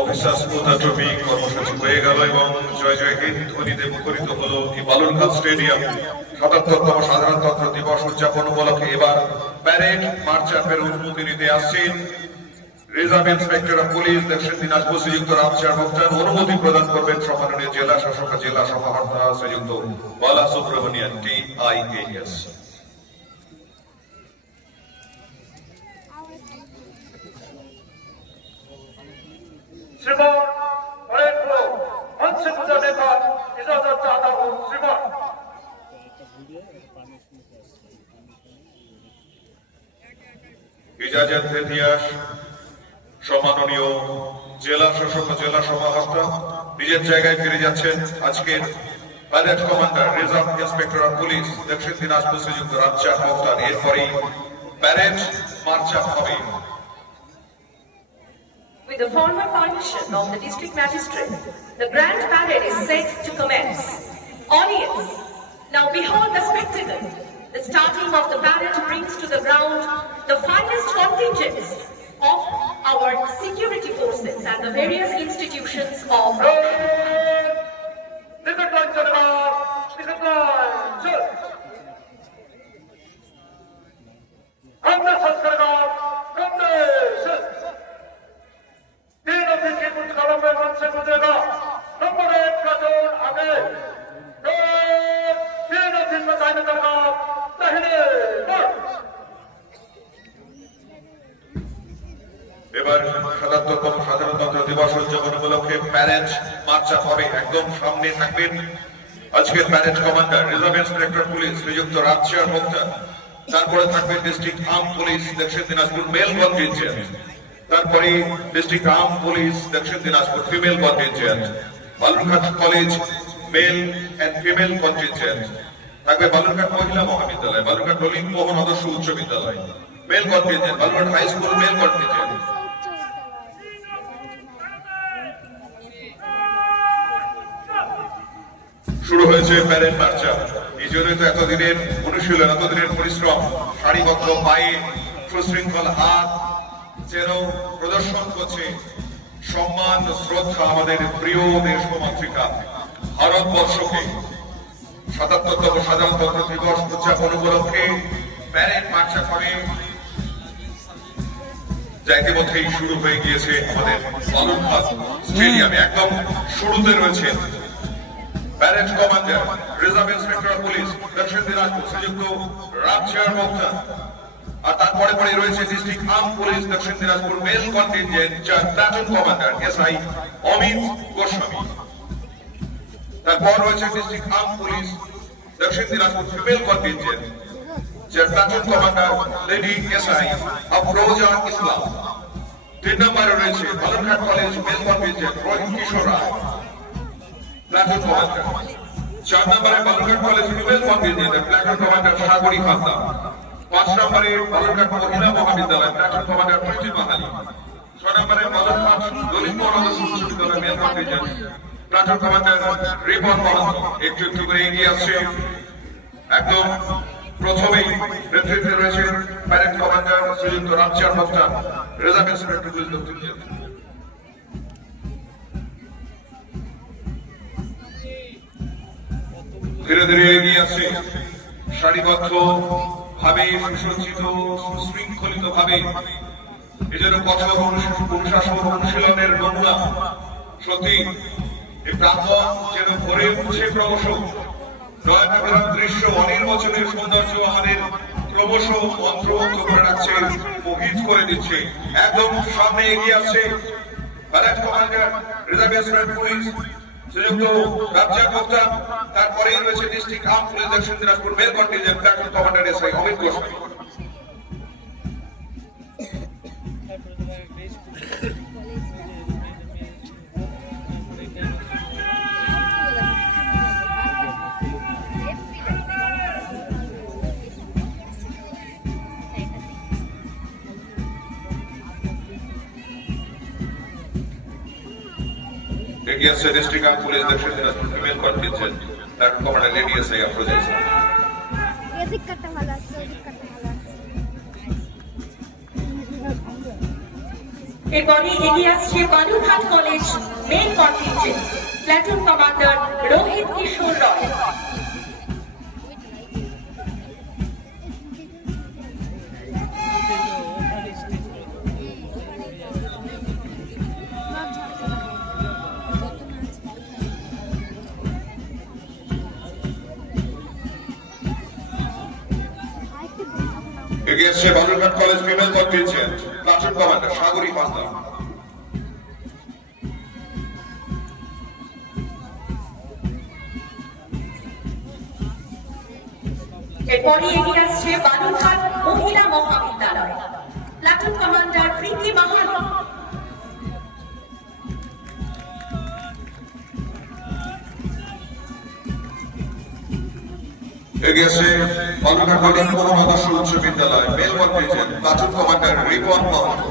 Officers কোটা trophy কর্মসূচি হয়ে গেল এবং জয় জয় হিন্দ ধ্বনিতে মুখরিত হলো এই বালুরঘাট স্টেডিয়াম। ৭৭তম সাধারণতন্ত্র দিবস উদযাপন উপলক্ষে এবার প্যারেড মার্চাপের অনুমতি নিতে আসছেন রিজার্ভ ইন্সপেক্টর অফ পুলিশ দক্ষিণ দিনাজপুর শ্রীযুক্ত রামচাঁদ ভোক্তার। অনুমতি প্রদান করবেন সম্মাননীয় জেলা শাসক জেলা সমাহর্তা শ্রীযুক্ত বালা সুব্রমণিয়ান TIAS। श्रीमान परेड को मंच से गुजरने का इजाजत चाहता हूँ। श्रीमान ইজাজত ইতিহাস সম্মাননীয় জেলা শাসক জেলা সমাহর্তা নিজের জায়গায় ফিরে যাচ্ছেন। আজকের parade commander reserve inspector of police দক্ষিণ দিনাজপুর শ্রীযুক্ত রামচাঁদ ভোক্তার। এরপরেই প্যারেড মার্চাপ হবে। With the formal permission of the district magistrate, the grand parade is set to commence. Audience, now behold the spectacle. The starting of the parade brings to the ground the finest contingents of our security forces and the various institutions of এবার ৭৭তম সাধারণতন্ত্র দিবস উদযাপন উপলক্ষে parade মার্চাপ হবে। একদম সামনে থাকবেন আজকের parade commander reserve inspector police শ্রীযুক্ত রামচাঁদ ভোক্তা। তারপরে থাকবে ডিস্ট্রিক্ট আর্ম পুলিশ দক্ষিণ দিনাজপুর মেল কন্টিনজেন্ট। তারপরে ডিস্ট্রিক্ট আর্ম পুলিশ দক্ষিণ Dinajpur female contingent. Balurghat college male and female contingent থাকবে। বালুরঘাট মহিলা মহাবিদ্যালয়, বালুরঘাট ললিত মোহন আদর্শ উচ্চ বিদ্যালয় male contingent, Balurghat high school male contingent. শুরু হয়েছে প্যারেড মার্চাপ। এই জন্যই তো এতদিনের অনুশীলন, এতদিনের পরিশ্রম। সারিবদ্ধ পায়ে সুশৃঙ্খল হাত যেন প্রদর্শন করছে সম্মান শ্রদ্ধা আমাদের প্রিয় দেশমাতৃকা ভারতবর্ষকে। ৭৭তম সাধারণতন্ত্র দিবস উদযাপন উপলক্ষে প্যারেড মার্চাপ হবে, যা ইতিমধ্যেই শুরু হয়ে গিয়েছে আমাদের বালুরঘাট স্টেডিয়ামে। একদম শুরুতে রয়েছে parade commander reserve inspector of police দক্ষিণ দিনাজপুর শ্রীযুক্ত রামচাঁদ ভোক্তা। আর তারপরে পরে রয়েছে ডিস্ট্রিক্ট আর্ম পুলিশ দক্ষিণ দিনাজপুর মেল কন্টিনজেন্ট, যার platoon commander SI Amit Goswami. তারপর রয়েছে ডিস্ট্রিক্ট আর্ম পুলিশ দক্ষিণ দিনাজপুর ফিমেল কন্টিনজেন্ট, যার platoon commander lady SI Afroza Islam. ৩ নম্বরে রয়েছে Balurghat college male contingent Rohit Kishore Roy, platoon commander. ৪ নম্বরে Balurghat college female contingent platoon commander Sagari Khanna. ৫ নম্বরে বালুরঘাট মহিলা মহাবিদ্যালয় প্ল্যাটুন কমান্ডার প্রীতি মাহালি। ৬ নম্বরে বালুরঘাট ললিত মোহন আদর্শ উচ্চ বিদ্যালয় male contingent platoon commander Ripon মহান্ত। একটু একটু করে এগিয়ে আসছে। একদম প্রথমেই নেতৃত্বে রয়েছে প্যারেড কমান্ডার শ্রীযুক্ত রামচাঁদ ভোক্তা রিজার্ভ ইন্সপেক্টর পুলিশ দক্ষিণ দিনাজপুর। ধীরে ধীরে এগিয়ে আসছে সারিবদ্ধ ভাবে সুসজ্জিত সুশৃঙ্খলিত ভাবে। এজন্য কঠোর অনুশাসন অনুশীলনের নমুনা। সত্যি এই প্রাঙ্গণ যেন ভরে উঠছে ক্রমশ। নয়নাভিরাম দৃশ্য, অনির্বচনীয় সৌন্দর্য আমাদের ক্রমশ মন্ত্রমুগ্ধ করে রাখছে, মোহিত করে দিচ্ছে। একদম সামনে এগিয়ে আসছে parade commander reserve inspector police শ্রীযুক্ত রামচাঁদ ভোক্তা। তারপরেই রয়েছে ডিস্ট্রিক্ট আর্ম পুলিশ দক্ষিণ Dinajpur male contingent platoon commander SI Amit Goswami. এগিয়ে আসছে ডিস্ট্রিক্ট আর্ম পুলিশ দক্ষিণ Dinajpur female contingent platoon commander lady SI Afroza Islam. এরপরে এগিয়ে আসছে Balurghat college men contingent platoon commander Rohit Kishore Roy. এগিয়ে আসছে Balurghat college female contingent platoon commander Sagari Masda. এরপরে এগিয়ে আসছে বালুরঘাট মহিলা মহাবিদ্যালয় প্ল্যাটুন কমান্ডার প্রীতি মাহাতো। এগিয়ে আসছে বালুরঘাট কলেজ প্রথম আদর্শ উচ্চ বিদ্যালয় male contingent platoon commander Ripon Mahato.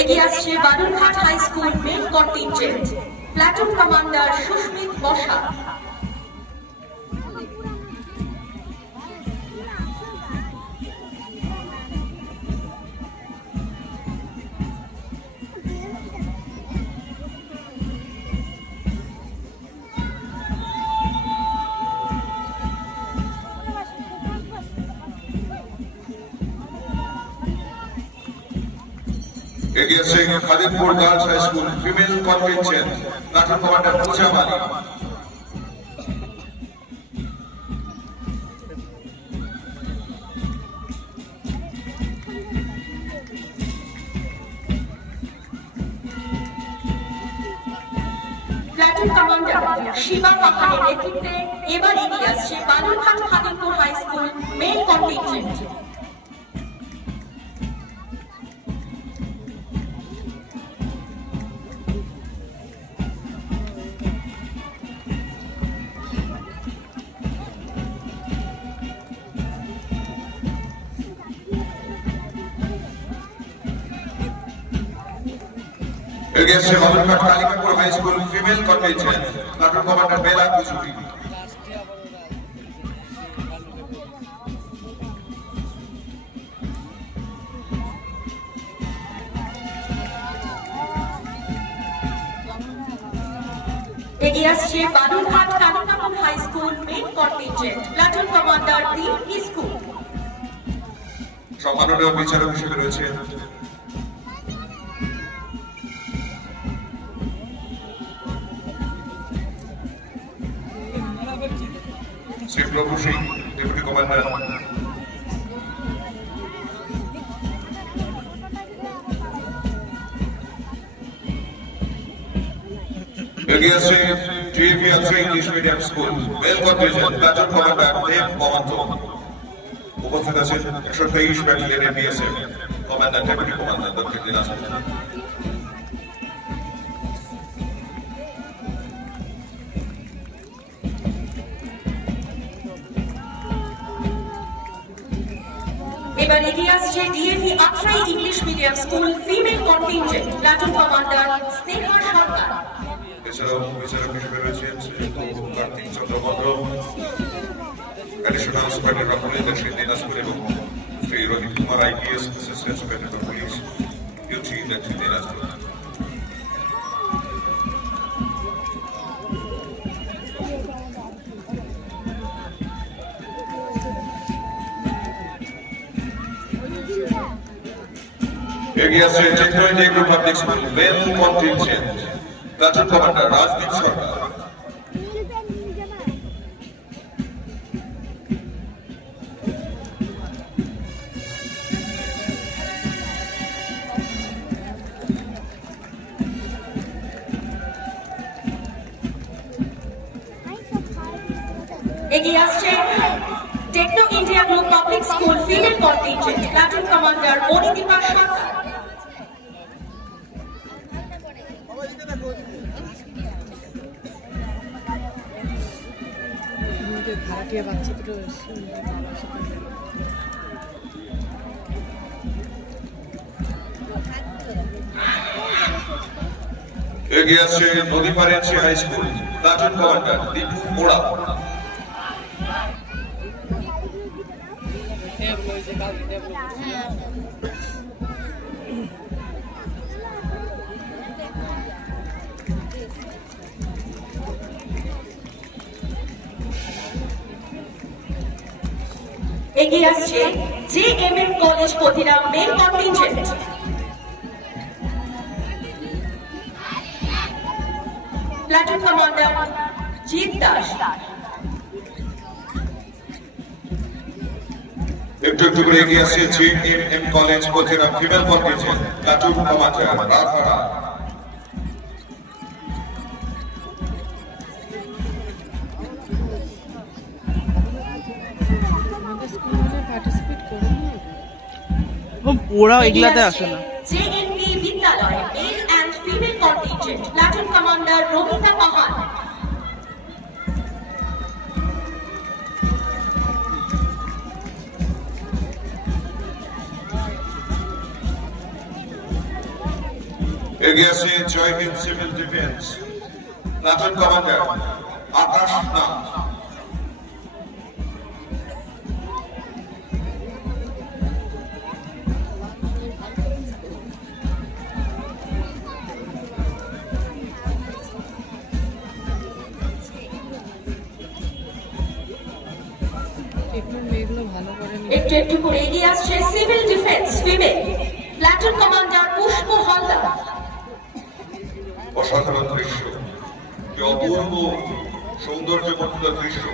এগিয়ে আসছে Balurghat high school male contingent platoon commander Susmit Basa. এগিয়ে আসছে Khadimpur girls high school female contingent platoon commander Puja Malik. Platoon commander Shiba পাহাড়ের নেতৃত্বে এবার এগিয়ে আসছে Balurghat Khadimpur high school male contingent. এগিয়ে আসছে Balurghat Kalikapur high school female contingent platoon commander Bela Kuchuri. এগিয়ে আসছে Balurghat Kalikapur high school men contingent platoon commander দীপ কিসকু। সম্মাননীয় বিচারক হিসেবে রয়েছেন শ্রী প্রভু সিং ডেপুটি কমান্ডার। এগিয়ে আসছে TAVR English medium school male contingent platoon commander Dev Mahanta. উপস্থিত আছেন 123 ব্যাটালিয়নের বিএসএফ কমান্ডার ডেপুটি কমান্ডার দক্ষিণ দিনাজপুর। এবার এগিয়ে আসছে DAV Atrai English medium school female contingent platoon commander Sneha Sarkar. এছাড়াও বিচারক হিসেবে রয়েছেন কার্তিক চন্দ্র ভদ্র, অ্যাডিশনাল সুপারিনটেন্ডেন্ট অফ পুলিশ দক্ষিণ দিনাজপুর এবং Shri Rohit Kumar IPS assistant superintendent of police UT দক্ষিণ দিনাজপুর। এগিয়ে আসছে Chetana India public school male contingent platoon commander Rajdeep Sarkar. এগিয়ে আসছে Techno India group public school female contingent platoon commander Manidipa Sarkar. ভাড়াটিয়া বাচ্চা দুটো এগিয়ে আসছে নদীপাড়ের high school platoon commander Dipu Ora. এগিয়ে আসছে JMM college Pratiram male contingent. Platoon commander Jit Das. একটু একটু করে এগিয়ে আসছে JMM college Pratiram female contingent platoon commander Radhara. ওরা এগুলাতে আসে না। JNB বিদ্যালয় male and female contingent platoon commander Rabita Pahar. এগিয়ে আসছে Jai Hind civil defence platoon commander Akash Nath. একটু একটু করে এগিয়ে আসছে civil defence female platoon commander Pushpa Haldar. অসাধারণ দৃশ্য, কি অপূর্ব সৌন্দর্যপূর্ণ দৃশ্য।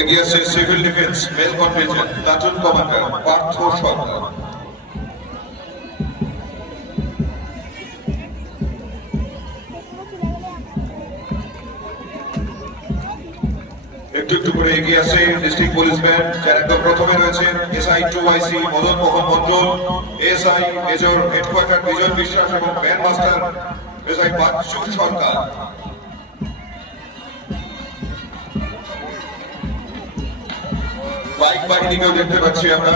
এগিয়ে আসছে civil defence male contingent platoon commander Partha Sarkar. একটু একটু করে এগিয়ে আসছে ডিস্ট্রিক্ট পুলিশ ব্যান্ড, যার একদম প্রথমে রয়েছেন SI 2IC Madan Mohan Mondal, SI major headquarter বিজয় বিশ্বাস এবং ব্যান্ড মাস্টার SI বাচ্চু সরকার। বাইক বাহিনীকেও দেখতে পাচ্ছি আমরা,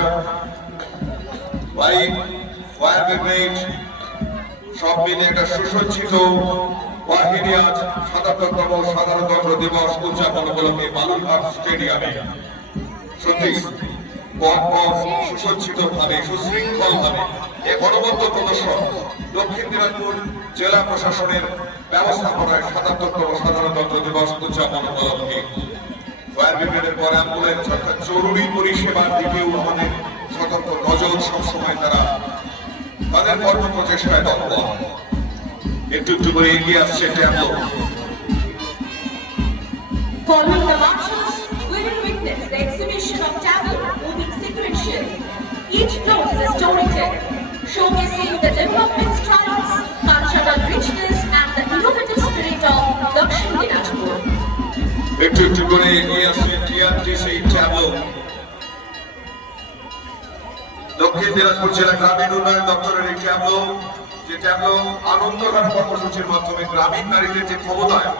বাইক ফায়ার ব্রিগেড সব মিলে একটা সুসজ্জিত বাহিনী আজ ৭৭তম সাধারণতন্ত্র দিবস উদযাপন উপলক্ষে বালুরঘাট স্টেডিয়ামে সত্যি সুসজ্জিত ভাবে সুশৃঙ্খল ভাবে এ গণবদ্ধ প্রদর্শন দক্ষিণ দিনাজপুর জেলা প্রশাসনের ব্যবস্থাপনায় ৭৭তম সাধারণতন্ত্র দিবস উদযাপন উপলক্ষে ফায়ার ব্রিগেডের পরে অ্যাম্বুলেন্স অর্থাৎ জরুরি পরিষেবার দিকেও আমাদের সতর্ক নজর সবসময় তারা তাদের কর্ম প্রচেষ্টায় তৎপর। একটু একটু করে এগিয়ে আসছে tableau. Following the marches, we will witness the exhibition of tableau moving sequentially. Each float is a storyteller, showcasing the development styles, cultural richness, and the innovative spirit of Dakshin Dinajpur. একটু একটু করে এগিয়ে আসছে TRTC tableau. দক্ষিণ দিনাজপুর জেলা গ্রামীণ উন্নয়ন দপ্তরের এই ট্যাবলো, যে ট্যাবলো আনন্দঘাট কর্মসূচির মাধ্যমে গ্রামীণ নারীদের যে ক্ষমতায়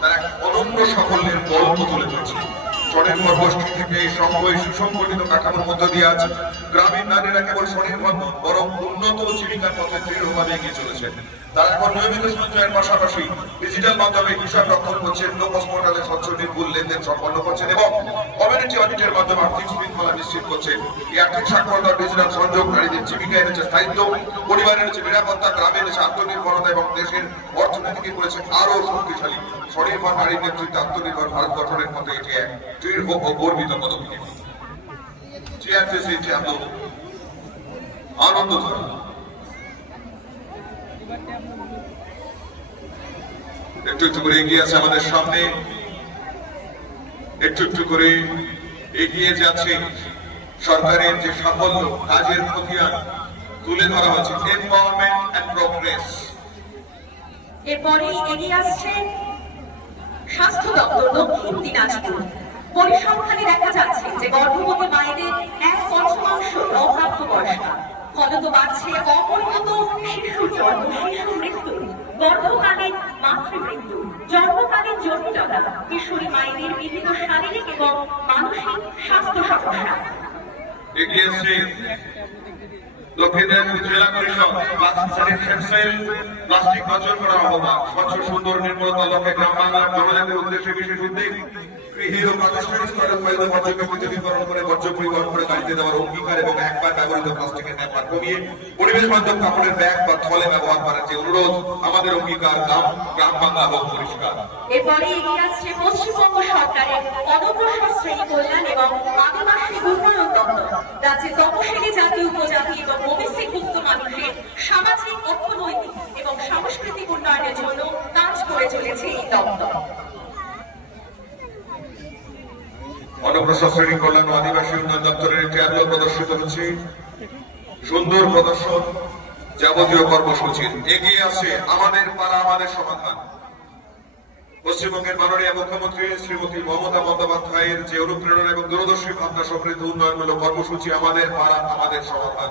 তার এক অনন্য সাফল্যের গল্প তুলে ধরছে। স্বনির্ভর গোষ্ঠী থেকে সুসংগঠিত কাঠামোর মধ্য দিয়ে আজ গ্রামীণ নারীরা কেবল স্বনির্ভর নন, বরং উন্নত জীবিকার পথে দৃঢ়ভাবে এগিয়ে চলেছে। তারা এখন নিয়মিত সঞ্চয়ের পাশাপাশি ডিজিটাল মাধ্যমে হিসাব রক্ষণ করছেন, লোকস পোর্টালে স্বচ্ছ নির্ভুল লেনদেন সম্পন্ন করছেন এবং কমিউনিটি অডিটের মাধ্যমে আর্থিক শৃঙ্খলা নিশ্চিত করছেন। এই আর্থিক সাক্ষরতা, ডিজিটাল সংযোগ নারীদের জীবিকা এনেছে স্থায়িত্ব, পরিবারের এনেছে নিরাপত্তা, গ্রামে এনেছে আত্মনির্ভরতা এবং দেশের অর্থনীতিকে করেছে আরো শক্তিশালী। স্বনির্ভর নারী নেতৃত্বে আত্মনির্ভর ভারত গঠনের মতো এটি এক দৃঢ় ও গর্বিত পদক্ষেপ। TRTC ট্যাবলো আনন্দ ধরা। একটু একটু করে এগিয়ে আছে আমাদের সামনে, একটু একটু করে এগিয়ে যাচ্ছে সরকারের যে সাফল্য, কাজের খতিয়ান তুলে ধরা হচ্ছে। Empowerment and progress. এরপরে এগিয়ে আসছে স্বাস্থ্য দপ্তর দক্ষিণ দিনাজপুর। পরিসংখ্যানে দেখা যাচ্ছে যে গর্ভবতী মায়েদের 1/5 অপ্রাপ্তবয়স্কা, ফলত বাড়ছে অপরিণত শিশুর জন্ম, শিশু মৃত্যু, গর্ভকালীন মাতৃমৃত্যু, জন্মকালীন জটিলতা, কিশোরী মায়েদের বিভিন্ন শারীরিক এবং মানসিক স্বাস্থ্য সমস্যা। এগিয়ে এসছে দক্ষিণ দিনাজপুর জেলা পরিষদ প্লাস্টিক বর্জন করা আহ্বান স্বচ্ছ সুন্দর নির্মলতা লক্ষ্যে গ্রাম বাংলার জনজাতির উদ্দেশ্যে বিশেষ উদ্যোগ গৃহীত প্রাতিষ্ঠানিক স্তরে উৎপাদিত বর্জ্যকে পৃথকীকরণ করে বর্জ্য পরিবহন করে গাড়িতে দেওয়ার অঙ্গীকার এবং একবার ব্যবহৃত প্লাস্টিকের ব্যবহার কমিয়ে পরিবেশ বান্ধব কাপড়ের ব্যাগ বা থলে ব্যবহার করার যে অনুরোধ আমাদের অঙ্গীকার গ্রাম বাংলা হোক পরিষ্কার। এরপরে এগিয়ে আসছে পশ্চিমবঙ্গ সরকারের অনগ্রসর শ্রেণী কল্যাণ এবং আদিবাসী উন্নয়ন দপ্তর। রাজ্যে তপশিলি জাতি উপজাতি এবং ওবিসি ভুক্ত মানুষের সামাজিক অর্থনৈতিক এবং সাংস্কৃতিক উন্নয়নের জন্য কাজ করে চলেছে এই দপ্তর। অনগ্রসর শ্রেণী কল্যাণ ও আদিবাসী উন্নয়ন দপ্তরের ট্যাবলো প্রদর্শিত হচ্ছে। সুন্দর প্রদর্শন যাবতীয় কর্মসূচির। এগিয়ে আছে আমাদের পাড়া আমাদের সমাধান। পশ্চিমবঙ্গের মাননীয় মুখ্যমন্ত্রী শ্রীমতী মমতা বন্দ্যোপাধ্যায়ের যে অনুপ্রেরণা এবং দূরদর্শী ভাবনা সমৃদ্ধ উন্নয়নমূলক কর্মসূচি আমাদের পাড়া আমাদের সমাধান।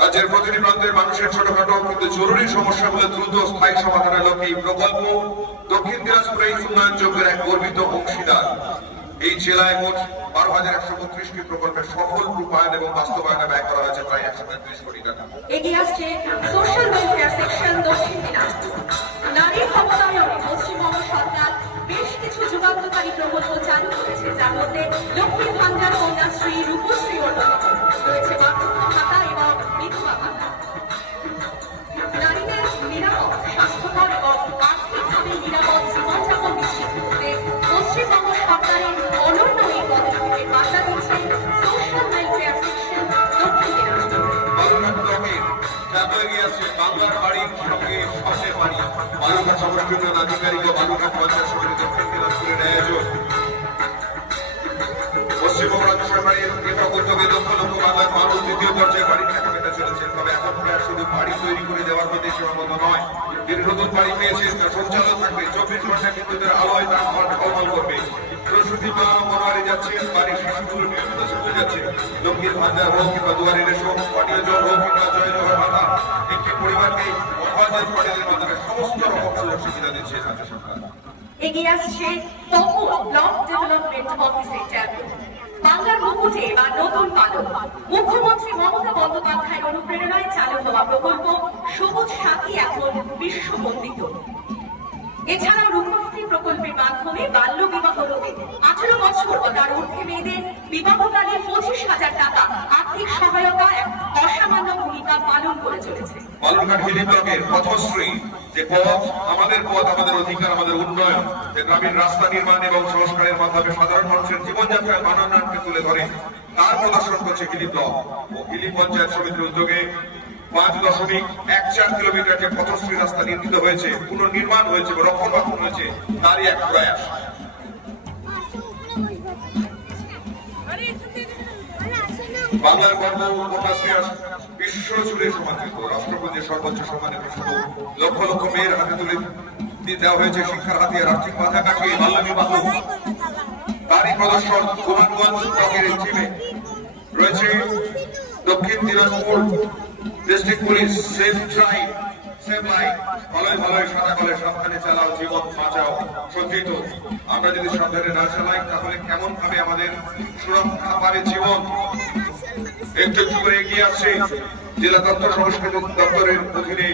রাজ্যের প্রতিটি প্রান্তের মানুষের ছোটখাটো কিন্তু জরুরি সমস্যাগুলো দ্রুত স্থায়ী সমাধানের লক্ষ্যে এই প্রকল্প দক্ষিণ দিনাজপুরে উন্নয়ন যজ্ঞের এক গর্বিত অংশীদার। এই জেলায় মোট 12,132টি প্রকল্পের সফল রূপায়ণ এবং বাস্তবায়নে ব্যয় করা হয়েছে প্রায় 135 কোটি টাকা। এগিয়ে আসছে সোশ্যাল ওয়েলফেয়ার সেকশন দক্ষিণ দিনাজপুর। নারী ক্ষমতায়নে পশ্চিমবঙ্গ সরকার বেশ কিছু যুগান্তকারী প্রকল্প চালু করেছে, যার মধ্যে লক্ষ্মীর ভান্ডার, কন্যাশ্রী, রূপশ্রী অন্যতম। রয়েছে বার্ধক্য ভাতা এবং বিধবা ভাতা। নারীদের নিরাপদ, স্বাস্থ্যকর এবং আর্থিকভাবে নিরাপদ জীবনযাপন নিশ্চিত করতে পশ্চিমবঙ্গ সরকারের অনন্য এই পদক্ষেপের বার্তা দিচ্ছে সোশ্যাল ওয়েলফেয়ার সেকশন দক্ষিণ দিনাজপুর। বাংলার বাড়ির সঙ্গে পাশের বাড়ি বালুরঘাট সমষ্টির আধিকারিক ও বালুরঘাট পঞ্চায়েত সমিতি দক্ষিণ দিনাজপুরের আয়োজন। পশ্চিমবঙ্গ রাজ্য সরকারের পৃথক উদ্যোগে লক্ষ লক্ষ বাংলার মানুষ দ্বিতীয় পর্যায়ে বাড়ির টাকা পেতে চলেছেন। তবে এখন প্রায় শুধু বাড়ি তৈরি করে দেওয়ার মধ্যে সীমাবদ্ধ নয়। তিনি নতুন বাড়ি পেয়েছেন, তা সঞ্চালন থাকবে 24 ঘন্টা বিদ্যুতের আলোয় তার ঘর ঝলমল করবে। প্রসূতি মা মনোয়ারি যাচ্ছেন, বাড়ির শিশুগুলো নিয়মিত স্কুলে যাচ্ছে। লক্ষ্মীর ভান্ডার হোক কিংবা দুয়ারি রেশন, পানীয় জল হোক কিংবা জয় জগর ভাতা, একটি পরিবারকে 1000 পটেলের মাধ্যমে সমস্ত রকম সুযোগ সুবিধা দিচ্ছে রাজ্য সরকার। এগিয়ে আসছে তপন ব্লক ডেভেলপমেন্ট অফিসের ট্যাবলো। বাংলার মুকুটে বা নতুন পালক। মুখ্যমন্ত্রী মমতা বন্দ্যোপাধ্যায়ের অনুপ্রেরণায় চালু হওয়া প্রকল্প সবুজ সাথী এখন বিশ্ববন্দিত। এছাড়াও রূপশ্রী প্রকল্পের মাধ্যমে বাল্য বিবাহ রোধে 18 বছর ও তার ঊর্ধ্বে মেয়েদের বিবাহকালে 25,000 টাকা আর্থিক সহায়তা এক অসামান্য ভূমিকা পালন করে চলেছে। বালুরঘাট হিলি ব্লকের পথশ্রী যে পথ আমাদের অধিকার আমাদের উন্নয়ন, যে গ্রামীণ রাস্তা নির্মাণ এবং সংস্কারের মাধ্যমে সাধারণ মানুষের জীবনযাত্রার মানোন্নয়নকে তুলে ধরে তার প্রদর্শন করছে হিলি ব্লক ও হিলি পঞ্চায়েত সমিতির উদ্যোগে 5.14 কিলোমিটার যে পথশ্রী রাস্তা নির্মিত হয়েছে, পুনর্নির্মাণ হয়েছে, রক্ষণাবেক্ষণ হয়েছে, তারই এক প্রয়াস। বাংলার গর্ব কন্যাশ্রী বিশ্ব জুড়ে সমাদৃত। রাষ্ট্রপতির সর্বোচ্চ সম্মানে ভূষিত লক্ষ লক্ষ মেয়ের হাতে তুলে দেওয়া হয়েছে শিক্ষার হাতিয়ার, আর্থিক বাধা কাটিয়ে বাল্য বিবাহ। তারই প্রদর্শন গোপালগঞ্জ ব্লকের টিমে রয়েছে। দক্ষিণ Dinajpur district police safe drive save life, ভালোই ভালোই সাদা কলে সাবধানে চালাও, জীবন বাঁচাও। সত্যি তো, আমরা যদি সাবধানে না চালাই তাহলে কেমন ভাবে আমাদের সুরক্ষা পাবে জীবন। একটু একটু করে এগিয়ে আসছে জেলা তথ্য সংস্কৃতি দপ্তরের অধীনে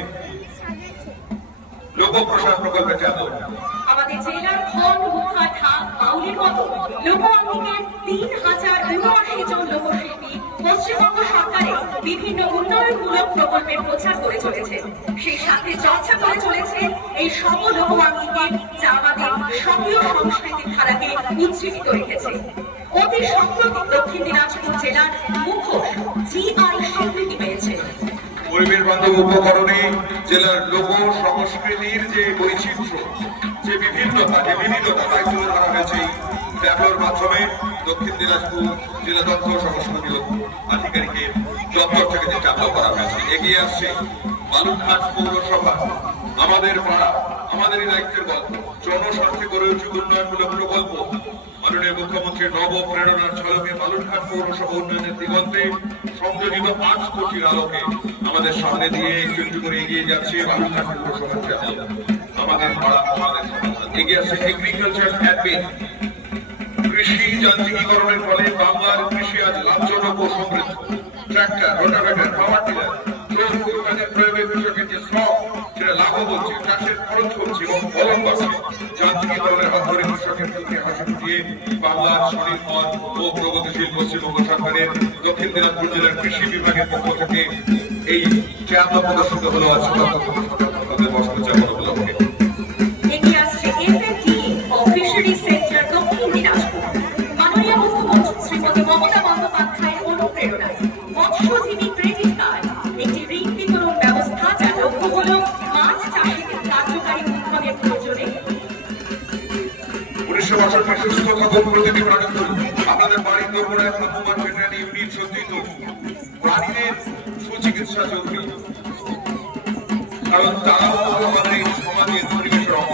লোক প্রসার প্রকল্পে চালু। আমাদের জেলার খন মুখা ঢাক বাউলের মতো লোকঅঙ্গিকের 3079 জন লোকশিল্পী পশ্চিমবঙ্গ সরকারের বিভিন্ন উন্নয়নমূলক প্রকল্পের প্রচার করে চলেছে। সেই সাথে চর্চা করে চলেছে এই সব লোকঅঙ্গিকে, যা আমাদের সক্রিয় সাংস্কৃতিক ধারাকে উজ্জীবিত রেখেছে। অতি সম্প্রতি দক্ষিণ দিনাজপুর জেলার মুখোশ জিআই স্বীকৃতি পেয়েছে। পরিবেশ বান্ধব উপকরণে জেলার লোক সংস্কৃতির যে বৈচিত্র্য, যে বিভিন্নতা, যে বিবিধতা, তাই তুলে ধরা হয়েছে এই ট্যাবলোর মাধ্যমে। দক্ষিণ দিনাজপুর জেলা তথ্য সংস্কৃতি আধিকারিকের দপ্তর থেকে যে ট্যাবলো করা হয়েছে। এগিয়ে আসছে বালুরঘাট পৌরসভা আমাদের পাড়া আমাদেরই দায়িত্বের গল্প। জনস্বার্থে গড়ে উঠে উন্নয়নমূলক প্রকল্প। মাননীয় মুখ্যমন্ত্রীর নব প্রেরণার ঝলকে বালুরঘাট পৌরসভা উন্নয়নের দিগন্তে সংযোজিত 5 কোটির আলোকে আমাদের সামনে দিয়ে একটু করে এগিয়ে যাচ্ছে বালুরঘাট পৌরসভার ট্যাবলো আমাদের পাড়া আমাদের সমাধান। এগিয়ে আসছে এগ্রিকালচার অ্যাডমিন। কৃষি যান্ত্রিকীকরণের ফলে বাংলার কৃষি আজ লাভ লাভজনক ও সমৃদ্ধ। Tractor, rotavator, power tiller, drone, গরুকাদের প্রয়োগের কৃষকের যে শ্রম সেটা লাঘব হচ্ছে, চাষের খরচ কমছে এবং ফলন বাড়ছে। যান্ত্রিকীকরণের হাত ধরে কৃষকের মুখে হাসি ফুটিয়ে বাংলার স্বনির্ভর ও প্রগতিশীল পশ্চিমবঙ্গ সরকারের দক্ষিণ দিনাজপুর জেলার কৃষি বিভাগের পক্ষ থেকে এই ট্যাবলো প্রদর্শিত হলো আজ স্বাধীনতা দিবস উদযাপন উপলক্ষে। এগিয়ে আসছে FFDA ও ফিশারি সেক্টর দক্ষিণ দিনাজপুর। মাননীয় মুখ্যমন্ত্রী শ্রীমতী মমতা বন্দ্যোপাধ্যায়ের অনুপ্রেরণায় মৎস্যজীবী ক্রেডিট কার্ড একটি ঋণ বিতরণ ব্যবস্থা যার লক্ষ্য হল মাছ চাষীদের কার্যকারী উদ্ভাবনের প্রয়োজনে 1962 সুস্থ থাকুন প্রতিটি প্রাণী করুন। আপনাদের বাড়ির দোরগোড়ায় ভ্রাম্যমাণ ভেটেরিনারি ইউনিট সত্যিই তো প্রাণীদের সুচিকিৎসা জরুরি, কারণ তারাও আমাদের এই সমাজের পরিবেশের অঙ্গ।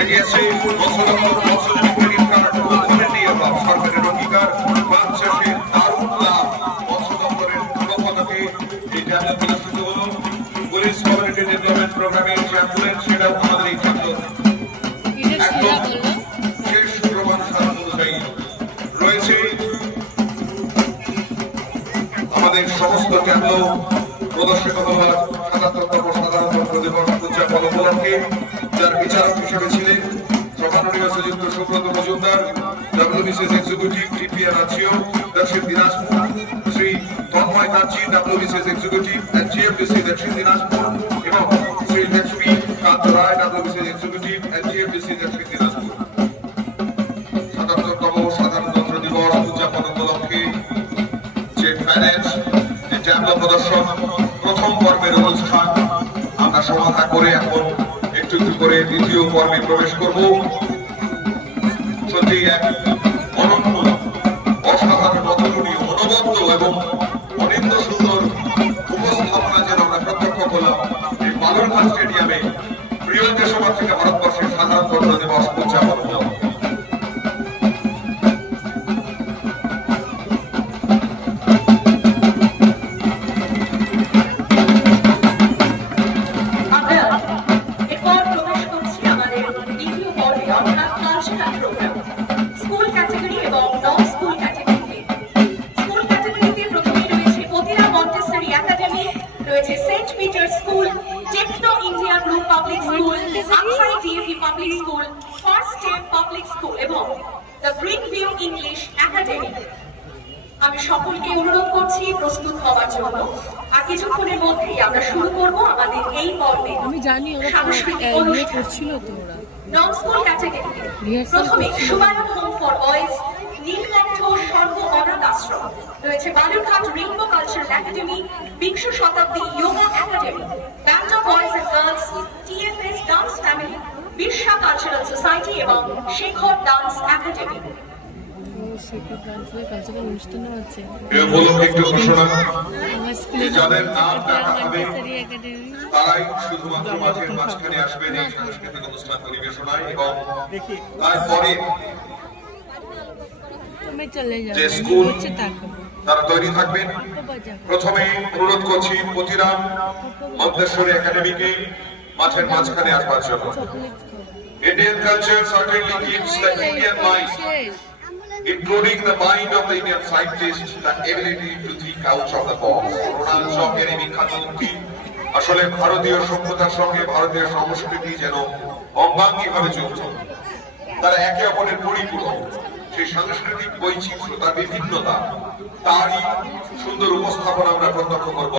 এগিয়ে আছে মৎস্যজীবী ক্রেডিট কার্ড ও ভলেন্টিয়ার ক্লাব। সরকারের অঙ্গীকার, মাছ চাষের দারুণ লাভ। মৎস্য দপ্তরের পদকে এই ট্যাবলো প্রদর্শিত হলো। পুলিশ কমিউনিটি ডেভেলপমেন্ট প্রোগ্রামের যে অ্যাম্বুলেন্স সেটাও আমাদের এই ট্যাবলো একদম শেষ প্রমাণ সাধন অনুযায়ী রয়েছে। আমাদের সমস্ত ট্যাবলো প্রদর্শিত হওয়ার ৭৭তম সাধারণতন্ত্র দিবস উদযাপন উপলক্ষে যার বিচারক হিসেবে ছিলেন সম্মাননীয় Sriyukta Subrata Majumdar, WBCS executive TPR রাজ্য Dakshin Dinajpur, Shri Tanmoy Kanchi, WBCS executive GFDC Dakshin Dinajpur এবং Shri Lakshmi Kanta Roy, WBCS executive GFDC Dakshin Dinajpur. ৭৭তম সাধারণতন্ত্র দিবস উদযাপন উপলক্ষে যে প্যারেড, যে ট্যাবলো প্রদর্শন, প্রথম পর্বের অনুষ্ঠান আমরা সমাধা করে এখন একটু একটু করে দ্বিতীয় পর্বে প্রবেশ করব। সত্যি এক অনন্য, অসাধারণ, অতুলনীয়, অনবদ্য এবং অনিন্দ সুন্দর উপস্থাপনা যেন আমরা প্রত্যক্ষ করলাম এই বালুরঘাট স্টেডিয়ামে প্রিয় দেশবাসীকে ভারতবর্ষের সাধারণতন্ত্র দিবস উদযাপন হল। স্কুল ক্যাটাগরি এবং নন স্কুল ক্যাটাগরিতে স্কুল ক্যাটাগরিতে প্রথমে রয়েছে প্রতিরা মন্টেসরি একাডেমি, রয়েছে saint Peter school, Techno India group public school, Ansari DAV public school, first step public school এবং the green view English academy. আমি সকলকে অনুরোধ করছি প্রস্তুত হওয়ার জন্য। আর কিছুক্ষণের মধ্যেই আমরা শুরু করব আমাদের এই পর্বে। আমি জানি ওরা সাংস্কৃতিক ইয়ে অনুষ্ঠান। করছিল তো ওরা নন স্কুল ক্যাটাগরিতে প্রথমে সুবায়ন হোম ফর বয়েজ, নীলকণ্ঠ সর্ব অনাথ আশ্রম, রয়েছে Balurghat rainbow cultural academy, Bingsha Shatabdi yoga academy, band of boys and girls, TFS dance family, Birsa cultural society এবং শেখর ডান্স একাডেমি। কালচারাল অনুষ্ঠানও আছে এ উপলক্ষে একটু ঘোষণা, আমার স্কুলে যাদের নাম ডাকা হবে মন্টেসরি একাডেমি তারাই শুধুমাত্র মাঠের মাঝখানে আসবেন এই সাংস্কৃতিক অনুষ্ঠান পরিবেশনায় এবং তারপরে তুমি চলে যাও যে স্কুল হচ্ছে তাকে তারা তৈরি থাকবেন। প্রথমে অনুরোধ করছি প্রতিরাম মন্তেশ্বরী একাডেমিকে মাঠের মাঝখানে আসবার জন্য। Indian culture certainly gives the Indian mind, including the mind of the Indian scientist, the ability to think out of the box. Ronald শকের এই বিখ্যাত উক্তি আসলে ভারতীয় সভ্যতার সঙ্গে ভারতীয় সংস্কৃতি যেন অঙ্গাঙ্গিভাবে যুক্ত, তারা একে অপরের পরিপূরক। সেই সাংস্কৃতিক বৈচিত্র্য, তার বিভিন্নতা, তারই সুন্দর উপস্থাপনা আমরা প্রত্যক্ষ করব।